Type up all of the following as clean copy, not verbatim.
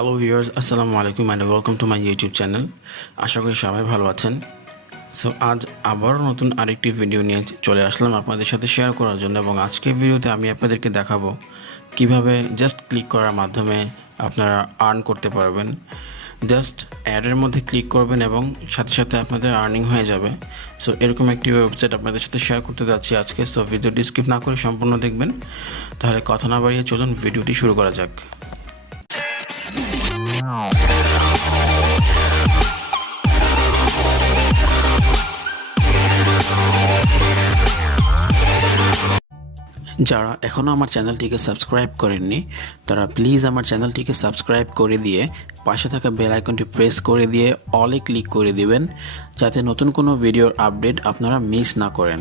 Hello viewers, আসসালামু আলাইকুম and welcome to my YouTube channel. আশা করি সবাই ভালো আছেন। সো আজ আবারও নতুন আরেকটি ভিডিও নিয়ে চলে আসলাম আপনাদের সাথে শেয়ার করার জন্য, এবং আজকের ভিডিওতে আমি আপনাদেরকে দেখাবো কিভাবে জাস্ট ক্লিক করার মাধ্যমে আপনারা আর্ন করতে পারবেন। জাস্ট অ্যাডের মধ্যে ক্লিক করবেন এবং সাথে সাথে আপনাদের আর্নিং হয়ে যাবে। সো এরকম একটি ওয়েবসাইট আপনাদের সাথে শেয়ার করতে যাচ্ছি আজকে। সো ভিডিওটি স্কিপ না করে সম্পূর্ণ দেখবেন। তাহলে কথা না বাড়িয়ে চলুন ভিডিওটি শুরু করা যাক। যারা এখনও আমার চ্যানেলটিকে সাবস্ক্রাইব করেননি তারা প্লিজ আমার চ্যানেলটিকে সাবস্ক্রাইব করে দিয়ে পাশে থাকা বেল আইকনটি প্রেস করে দিয়ে অলে ক্লিক করে দিবেন, যাতে নতুন কোনো ভিডিওর আপডেট আপনারা মিস না করেন।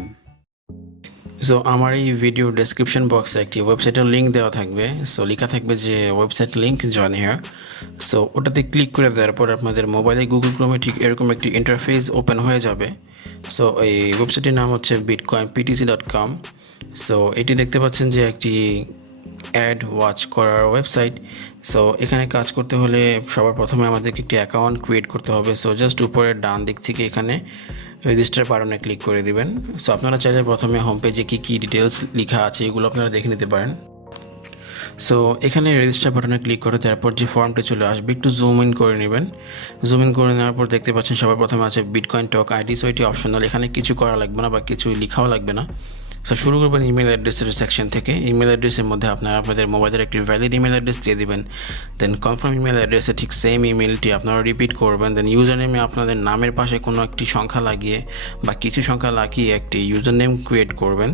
সো আমার এই ভিডিওর ডেসক্রিপশন বক্সে একটি ওয়েবসাইটের লিঙ্ক দেওয়া থাকবে। সো লেখা থাকবে যে website link join here. So ওটাতে ক্লিক করে দেওয়ার পর আপনাদের মোবাইলে গুগল ক্রোমে ঠিক এরকম একটি ইন্টারফেস ওপেন হয়ে যাবে। সো এই ওয়েবসাইটের নাম হচ্ছে bitcoinptc.com। সো এটি দেখতে পাচ্ছেন যে একটি অ্যাড ওয়াচ করার ওয়েবসাইট। সো এখানে কাজ করতে হলে সবার প্রথমে আমাদেরকে একটি অ্যাকাউন্ট ক্রিয়েট করতে হবে। সো জাস্ট উপরের ডান দিক থেকে এখানে রেজিস্টার বাটনে ক্লিক করে দিবেন। সো আপনারা চাইলে প্রথমে হোম পেজে কী ডিটেলস লেখা আছে এগুলো আপনারা দেখে নিতে পারেন। সো এখানে রেজিস্টার বাটনে ক্লিক করে তারপর যে ফর্মটি চলে আসবে একটু জুম ইন করে নেবেন। জুম ইন করে নেওয়ার পর দেখতে পাচ্ছেন সবার প্রথমে আছে বিটকয়েন টক আইডি। সো এটি অপশনাল, এখানে কিছু করা লাগবে না বা কিছু লেখাও লাগবে না। সো শুরু করবেন ইমেল অ্যাড্রেসের সেকশন থেকে। ইমেল অ্যাড্রেসের মধ্যে আপনারা আপনাদের মোবাইলের একটি ভ্যালিড ইমেল অ্যাড্রেস দিয়ে দিবেন। দেন কনফার্ম ইমেল অ্যাড্রেসে ঠিক সেম ইমেলটি আপনারা রিপিট করবেন। দেন ইউজার নেমে আপনাদের নামের পাশে কোনো একটি সংখ্যা লাগিয়ে বা কিছু সংখ্যা লাগিয়ে একটি ইউজার নেম ক্রিয়েট করবেন।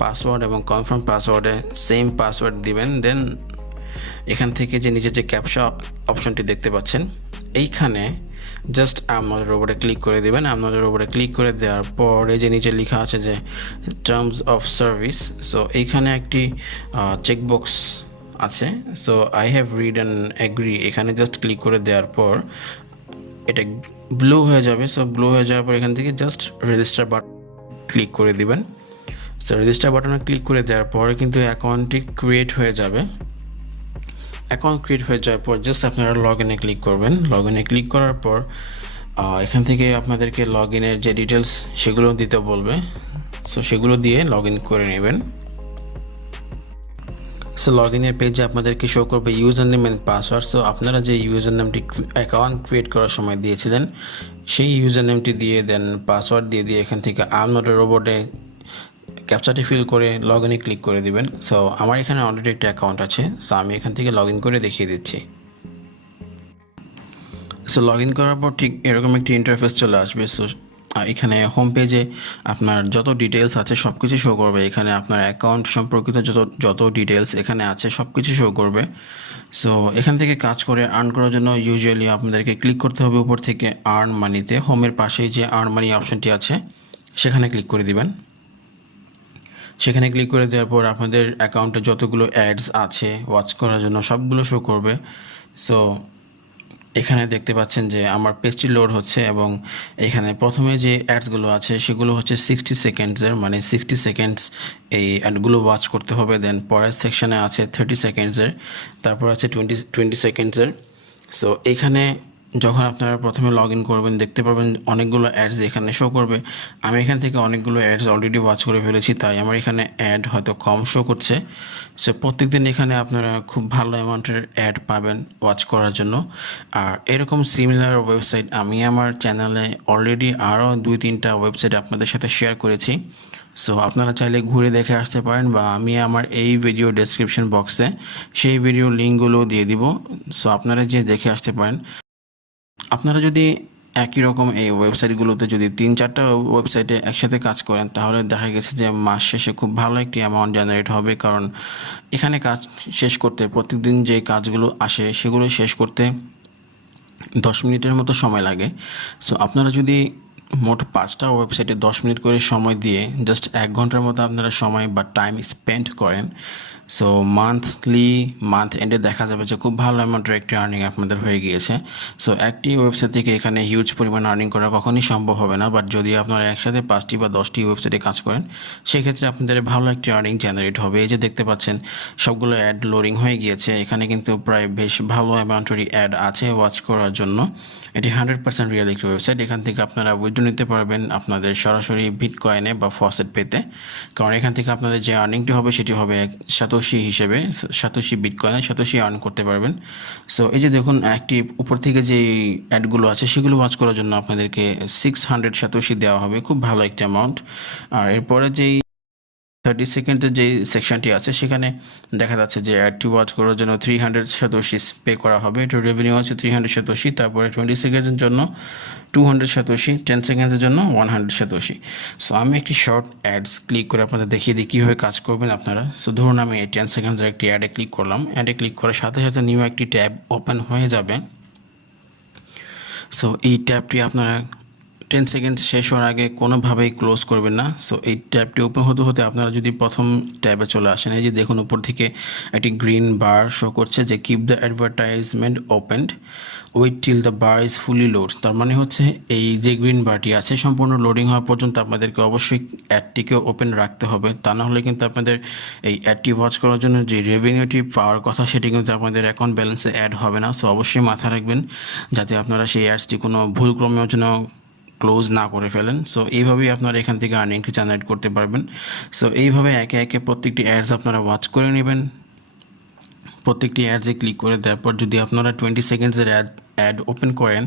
পাসওয়ার্ড এবং কনফার্ম পাসওয়ার্ডে সেম পাসওয়ার্ড দিবেন। দেন এখান থেকে যে নিচে যে ক্যাপচা অপশনটি দেখতে পাচ্ছেন এইখানে জাস্ট আপনাদের ওপরে ক্লিক করে দেবেন। আপনাদের ওপরে ক্লিক করে দেওয়ার পর এই যে নিচে লেখা আছে যে টার্মস অফ সার্ভিস। সো এইখানে একটি চেকবক্স আছে। So I have read and agree, এখানে জাস্ট ক্লিক করে দেওয়ার পর এটা ব্লু হয়ে যাবে। সো ব্লু হয়ে যাওয়ার পর এখান থেকে জাস্ট রেজিস্টার বাটন ক্লিক করে দিবেন। সো রেজিস্টার বাটনে ক্লিক করে দেওয়ার পরে কিন্তু অ্যাকাউন্টটি ক্রিয়েট হয়ে যাবে। অ্যাকাউন্ট ক্রিয়েট হয়ে যাওয়ার পর জাস্ট আপনারা লগ ইনে ক্লিক করবেন। লগ ইনে ক্লিক করার পর এখান থেকে আপনাদেরকে লগ ইনের যে ডিটেলস সেগুলো দিতে বলবে। সো সেগুলো দিয়ে লগ ইন করে নেবেন। সো লগ ইনের পেজে আপনাদেরকে শো করবে user name and password. So আপনারা যে ইউজার নেমটি অ্যাকাউন্ট ক্রিয়েট করার সময় দিয়েছিলেন সেই ইউজার নেমটি দিয়ে দেন পাসওয়ার্ড দিয়ে এখান থেকে আই নট এ রোবটে ক্যাপচাটি ফিল করে লগ ইনে ক্লিক করে দিবেন। সো আমার এখানে অলরেডি একটা অ্যাকাউন্ট আছে। সো আমি এখান থেকে লগ ইন করে দেখিয়ে দিচ্ছি। সো লগ ইন করার পর ঠিক এরকম একটি ইন্টারফেস চলে আসবে। সো এখানে হোম পেজে আপনার যত ডিটেলস আছে সব কিছু শো করবে। এখানে আপনার অ্যাকাউন্ট সম্পর্কিত যত ডিটেলস এখানে আছে সব কিছু শো করবে। সো এখান থেকে কাজ করে আর্ন করার জন্য ইউজুয়ালি আপনাদেরকে ক্লিক করতে হবে উপর থেকে আর্ন মানিতে। হোমের পাশেই যে আর্ন মানি অপশনটি আছে সেখানে ক্লিক করে দিবেন। সেখানে ক্লিক করে দেওয়ার পর আপনাদের অ্যাকাউন্টে যতগুলো অ্যাডস আছে ওয়াচ করার জন্য সবগুলো শো করবে। সো এখানে দেখতে পাচ্ছেন যে আমার পেজটি লোড হচ্ছে এবং এখানে প্রথমে যে অ্যাডসগুলো আছে সেগুলো হচ্ছে 60 সেকেন্ডসের, মানে 60 সেকেন্ডস এই অ্যাডগুলো ওয়াচ করতে হবে। দেন পরের সেকশানে আছে 30 সেকেন্ডসের, তারপর আছে 20 সেকেন্ডসের। সো এখানে যখন আপনারা প্রথমে লগ ইন করবেন দেখতে পাবেন অনেকগুলো অ্যাডস এখানে শো করবে। আমি এখান থেকে অনেকগুলো অ্যাডস অলরেডি ওয়াচ করে ফেলেছি, তাই আমার এখানে অ্যাড হয়তো কম শো করছে। সো প্রত্যেকদিন এখানে আপনারা খুব ভালো অ্যামাউন্টের অ্যাড পাবেন ওয়াচ করার জন্য। আর এরকম সিমিলার ওয়েবসাইট আমি আমার চ্যানেলে অলরেডি আরও 2-3টা ওয়েবসাইট আপনাদের সাথে শেয়ার করেছি। সো আপনারা চাইলে ঘুরে দেখে আসতে পারেন, বা আমি আমার এই ভিডিও ডেসক্রিপশন বক্সে সেই ভিডিও লিঙ্কগুলো দিয়ে দিব। সো আপনারা যে দেখে আসতে পারেন। আপনারা যদি একই রকম এই ওয়েবসাইটগুলোতে যদি 3-4টা ওয়েবসাইটে একসাথে কাজ করেন তাহলে দেখা গেছে যে মাস শেষে খুব ভালো একটি অ্যামাউন্ট জেনারেট হবে। কারণ এখানে কাজ শেষ করতে প্রত্যেকদিন যে কাজগুলো আসে সেগুলো শেষ করতে 10 মিনিটের মতো সময় লাগে। সো আপনারা যদি মোট 5টা ওয়েবসাইটে 10 মিনিট করে সময় দিয়ে জাস্ট 1 ঘন্টার মতো আপনারা সময় বা টাইম স্পেন্ড করেন সো মান্থ এন্ডে দেখা যাবে যে খুব ভালো অ্যামাউন্টের একটি আর্নিং আপনাদের হয়ে গিয়েছে। সো একটি ওয়েবসাইট থেকে এখানে হিউজ পরিমাণ আর্নিং করা কখনই সম্ভব হবে না, বাট যদি আপনারা একসাথে 5টি বা 10টি ওয়েবসাইটে কাজ করেন সেক্ষেত্রে আপনাদের ভালো একটি আর্নিং জেনারেট হবে। এই যে দেখতে পাচ্ছেন সবগুলো অ্যাড লোডিং হয়ে গিয়েছে, এখানে কিন্তু প্রায় বেশ ভালো অ্যামাউন্টেরই অ্যাড আছে ওয়াচ করার জন্য। এটি 100% রিয়েল একটি ওয়েবসাইট। এখান থেকে আপনারা উইথড্র নিতে পারবেন আপনাদের সরাসরি বিটকয়েনে বা ফসেট পেতে, কারণ এখান থেকে আপনাদের যে আর্নিংটি হবে সেটি হবে সাতোশি হিসেবে, সাতোশি বিটকয়েনে সাতোশি আর্ন করতে পারবেন। সো এই যে দেখুন একটি উপর থেকে যে অ্যাডগুলো আছে সেগুলো ওয়াচ করার জন্য আপনাদেরকে 600 সাতোশি দেওয়া হবে, খুব ভালো একটি অ্যামাউন্ট। আর এরপরে যেই 30 সেকেন্ডের যে সেকশনটি আছে সেখানে দেখা যাচ্ছে যে অ্যাডটি ওয়াচ করার জন্য 300 সাতোশি পে করা হবে। এটার রেভিনিউ আছে 300 সাতোশি, তারপরে 20 সেকেন্ডের জন্য 200 সাতোশি, 10 সেকেন্ডের জন্য 100 সাতোশি। সো আমি একটি শর্ট অ্যাডস ক্লিক করে আপনাদের দেখিয়ে দিই কীভাবে কাজ করবেন আপনারা। সো ধরুন আমি এই 10 সেকেন্ডের একটি অ্যাডে ক্লিক করলাম, অ্যাডে ক্লিক করার সাথে সাথে নিউ একটি ট্যাব ওপেন হয়ে যাবে। সো এই ট্যাবটি আপনারা 10 সেকেন্ড শেষ হওয়ার আগে কোনোভাবেই ক্লোজ করবেন না। সো এই ট্যাবটি ওপেন হতে হতে আপনারা যদি প্রথম ট্যাবে চলে আসেন, এই যে দেখুন উপর থেকে একটি গ্রিন বার শো করছে যে keep the advertisement opened, wait till the bar is fully loaded. তার মানে হচ্ছে এই যে গ্রিন বারটি আছে সম্পূর্ণ লোডিং হওয়া পর্যন্ত আপনাদেরকে অবশ্যই অ্যাডটিকে ওপেন রাখতে হবে, তা না হলে কিন্তু আপনাদের এই অ্যাডটি ওয়াচ করার জন্য যে রেভিনিউটি পাওয়ার কথা সেটি কিন্তু আপনাদের অ্যাকাউন্ট ব্যালেন্সে অ্যাড হবে না। সো অবশ্যই মাথায় রাখবেন যাতে আপনারা সেই অ্যাডসটি কোনো ভুলক্রমেও যেন ক্লোজ না করে ফেলেন। সো এইভাবেই আপনারা এখান থেকে আর্নিংটি জেনারেট করতে পারবেন। সো এইভাবে একে একে প্রত্যেকটি অ্যাডস আপনারা ওয়াচ করে নেবেন। প্রত্যেকটি অ্যাডসে ক্লিক করে দেওয়ার পর যদি আপনারা 20 সেকেন্ডসের অ্যাড ওপেন করেন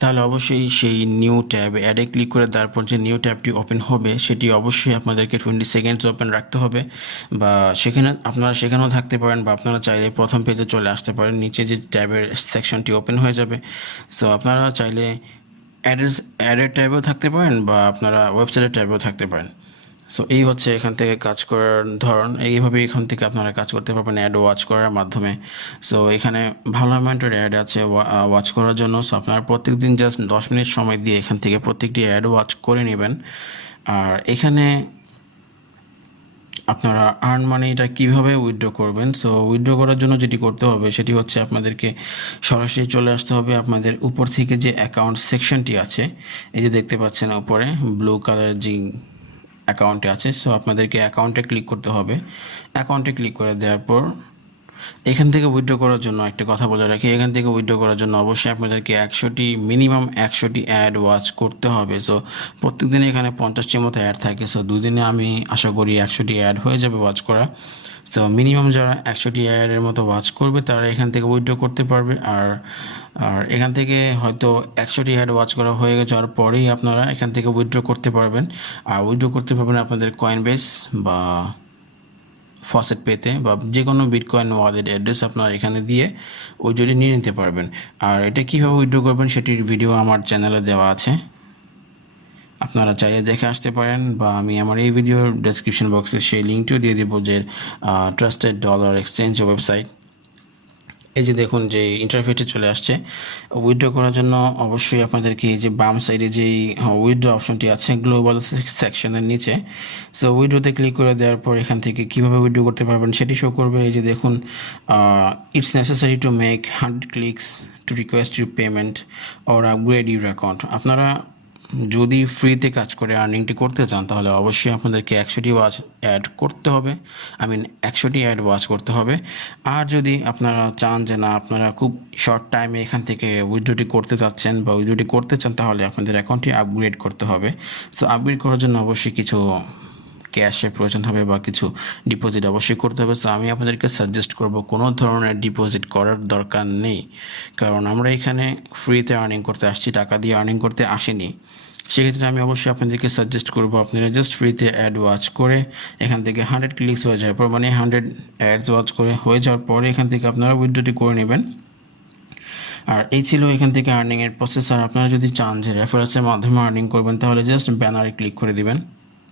তাহলে অবশ্যই সেই নিউ ট্যাব অ্যাডে ক্লিক করে দেওয়ার পর যে নিউ ট্যাবটি ওপেন হবে সেটি অবশ্যই আপনাদেরকে 20 সেকেন্ডস ওপেন রাখতে হবে, বা সেখানে আপনারা সেখানেও থাকতে পারেন, বা আপনারা চাইলে প্রথম পেজে চলে আসতে পারেন, নিচে যে ট্যাবের সেকশনটি ওপেন হয়ে যাবে। সো আপনারা চাইলে অ্যাডের ট্যাবেও থাকতে পারেন বা আপনারা ওয়েবসাইটের ট্যাবেও থাকতে পারেন। সো এই হচ্ছে এখান থেকে কাজ করার ধরন। এইভাবে এখান থেকে আপনারা কাজ করতে পারবেন অ্যাড ওয়াচ করার মাধ্যমে। সো এখানে ভালো অ্যামাউন্টের অ্যাড আছে ওয়াচ করার জন্য। সো আপনারা প্রত্যেক দিন জাস্ট 10 মিনিট সময় দিয়ে এখান থেকে প্রত্যেকটি অ্যাড ওয়াচ করে নেবেন। আর এখানে আপনারা আর্ন মানিটা কীভাবে উইথড্র করবেন। সো উইথড্র করার জন্য যেটি করতে হবে সেটি হচ্ছে আপনাদেরকে সরাসরি চলে আসতে হবে আপনাদের উপর থেকে যে অ্যাকাউন্ট সেকশনটি আছে, এই যে দেখতে পাচ্ছেন উপরে ব্লু কালার যে অ্যাকাউন্টে আছে। সো আপনাদেরকে অ্যাকাউন্টে ক্লিক করতে হবে। অ্যাকাউন্টে ক্লিক করে দেওয়ার পর এখান থেকে উইথড্র করার জন্য একটা কথা বলে রাখি, এখান থেকে উইথড্র করার জন্য অবশ্যই আপনাদেরকে মিনিমাম 100টি অ্যাড ওয়াচ করতে হবে। সো প্রত্যেকদিন এখানে 50টির মতো অ্যাড থাকে। সো দুদিনে আমি আশা করি 100টি অ্যাড হয়ে যাবে ওয়াচ করা। সো মিনিমাম যারা 100টি অ্যাডের মতো ওয়াচ করবে তারা এখান থেকে উইথড্র করতে পারবে। আর এখান থেকে হয়তো 100টি অ্যাড ওয়াচ করা হয়ে যাওয়ার পরেই আপনারা এখান থেকে উইথড্র করতে পারবেন। আর উইথড্র করতে পারবেন আপনাদের কয়েনবেস বা ফসেট পেতে, বা যে কোনো বিটকয়েন ওয়ালেট অ্যাড্রেস আপনারা এখানে দিয়ে উইথড্রটি নিয়ে নিতে পারবেন। আর এটা কীভাবে উইথড্র করবেন সেটির ভিডিও আমার চ্যানেলে দেওয়া আছে, আপনারা চাইলে দেখে আসতে পারেন, বা আমি আমার এই ভিডিওর ডেসক্রিপশন বক্সে সেই লিঙ্কটিও দিয়ে দেবো যে ট্রাস্টেড ডলার এক্সচেঞ্জ ওয়েবসাইট। এই যে দেখুন যে ইন্টারফেসে চলে আসছে। উইথড্র করার জন্য অবশ্যই আপনাদেরকে এই যে বাম সাইডে যেই উইথড্র অপশনটি আছে গ্লোবাল সেকশনের নিচে, সো উইথড্রোতে ক্লিক করে দেওয়ার পর এখান থেকে কীভাবে উইথড্র করতে পারবেন সেটি শো করবে। এই যে দেখুন it's necessary to make 100 clicks to request your payment or upgrade your account. আপনারা যদি ফ্রিতে কাজ করে আর্নিংটি করতে চান তাহলে অবশ্যই আপনাদেরকে 100টি ওয়াচ অ্যাড করতে হবে, 100টি অ্যাড ওয়াচ করতে হবে। আর যদি আপনারা চান যে না আপনারা খুব শর্ট টাইমে এখান থেকে উইথড্রটি করতে চাচ্ছেন বা উইথড্রটি করতে চান তাহলে আপনাদের অ্যাকাউন্টটি আপগ্রেড করতে হবে। সো আপগ্রেড করার জন্য অবশ্যই কিছু ক্যাশের প্রয়োজন হবে বা কিছু ডিপোজিট অবশ্যই করতে হবে। সো আমি আপনাদেরকে সাজেস্ট করব কোনো ধরনের ডিপোজিট করার দরকার নেই, কারণ আমরা এখানে ফ্রিতে আর্নিং করতে আসছি, টাকা দিয়ে আর্নিং করতে আসিনি। সেক্ষেত্রে আমি অবশ্যই আপনাদেরকে সাজেস্ট করব আপনারা জাস্ট ফ্রিতে অ্যাড ওয়াচ করে এখান থেকে 100 ক্লিকস হয়ে যাওয়ার পর, মানে 100 অ্যাডস ওয়াচ করে হয়ে যাওয়ার পরে এখান থেকে আপনারা উইথড্রটি করে নেবেন। আর এই ছিল এখান থেকে আর্নিংয়ের প্রসেস। আর আপনারা যদি চান যে রেফারেন্সের মাধ্যমে আর্নিং করবেন তাহলে জাস্ট ব্যানারে ক্লিক করে দিবেন।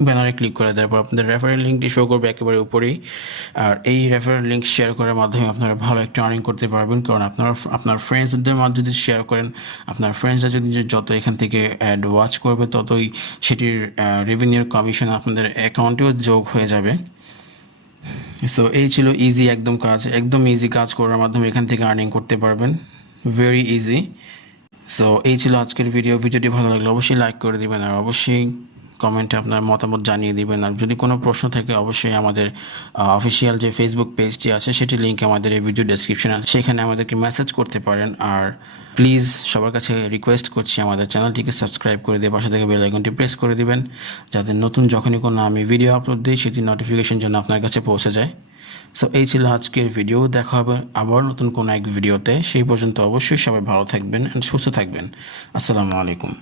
ব্যানারে ক্লিক করে দেওয়ার পর আপনাদের রেফারেল লিঙ্কটি শো করবে একেবারে উপরেই। আর এই রেফারেল লিঙ্ক শেয়ার করার মাধ্যমে আপনারা ভালো একটা আর্নিং করতে পারবেন, কারণ আপনার ফ্রেন্ডসদের মাঝে যদি শেয়ার করেন, আপনার ফ্রেন্ডসরা যদি যত এখান থেকে অ্যাড ওয়াচ করবে ততই সেটির রেভিনিউর কমিশন আপনাদের অ্যাকাউন্টেও যোগ হয়ে যাবে। সো এই ছিল ইজি একদম কাজ, একদম ইজি কাজ করার মাধ্যমে এখান থেকে আর্নিং করতে পারবেন, ভেরি ইজি। সো এই ছিল আজকের ভিডিওটি ভালো লাগলে অবশ্যই লাইক করে দিবেন আর অবশ্যই কমেন্টে আপনার মতামত জানিয়ে দিবেন। আর যদি কোনো প্রশ্ন থাকে অবশ্যই আমাদের অফিসিয়াল যে ফেসবুক পেজটি আছে সেটি লিঙ্ক আমাদের এই ভিডিও ডেসক্রিপশনে আছে, সেখানে আমাদেরকে মেসেজ করতে পারেন। আর প্লিজ সবার কাছে রিকোয়েস্ট করছি আমাদের চ্যানেলটিকে সাবস্ক্রাইব করে দিয়ে পাশে থেকে বেল আইকনটি প্রেস করে দিবেন, যাতে নতুন যখনই কোনো আমি ভিডিও আপলোড দিই সেটি নোটিফিকেশন যেন আপনার কাছে পৌঁছে যায়। সো এই ছিল আজকের ভিডিও, দেখা হবে আবার নতুন কোনো এক ভিডিওতে। সেই পর্যন্ত অবশ্যই সবাই ভালো থাকবেন অ্যান্ড সুস্থ থাকবেন। আসসালামু আলাইকুম।